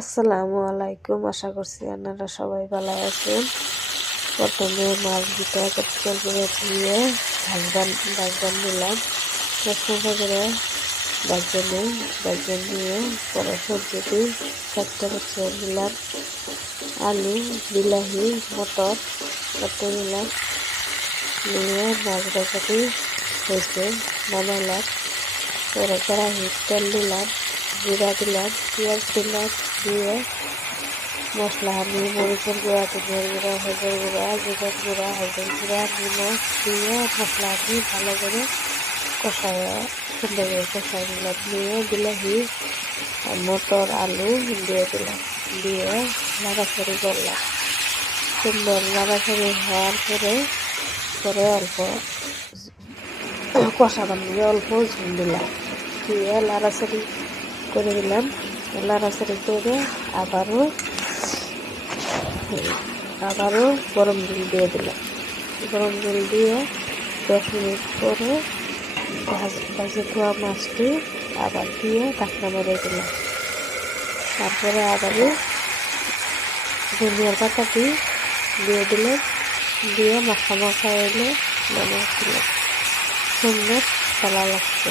আসসালামু আলাইকুম। আশা করছি আপনারা সবাই ভালো আছেন। প্রথমে মাছ দুটা পরিষ্কার করে ধুয়ে ভাজবান নিলাম। সময় করে ভাজবান নিয়ে পরে সবজিটি কাটতে নিলাম। আলু, বিলাহি, মটর কাটতে নিলাম। নিয়ে মাছ ভাজাটি হয়েছে বানালাম। পরে কড়াই তেল দিলাম, জিরা দিলাম, পেঁয়াজ দিলাম, দিয়ে মশলা আমি মরিচের গুঁড়া, ধনিয়ার গুঁড়া, হলুদের গুঁড়া, জিরার গুঁড়া, হলুদের গুঁড়া, নিমখ দিয়ে মশলা আমি ভালো করে সুন্দর করে কষায় নিলাম। নিয়ে বিলাহি, মটর, আলু দিয়ে দিলাম, দিয়ে নাড়াচাড়ি করলাম। সুন্দর নাড়াচাড়ি হওয়ার পরে অল্প কষাবার নিয়ে অল্প ঝুল দিলাম, দিয়ে নাড়াচাড়ি করে দিলাম। নাড়াচাড়ি করে আবারও গরম জল দিয়ে দিলাম। গরম জল দিয়ে 10 মিনিট পরে ভাজে ধোয়া মাছটি আবার দিয়ে ঢাকনা মেরে দিলাম। তারপরে আবারও ধনিয়ার পাতাটি দিয়ে দিলাম, দিয়ে মাখা এলে মনে হচ্ছিল সুন্দর ভালো লাগছে।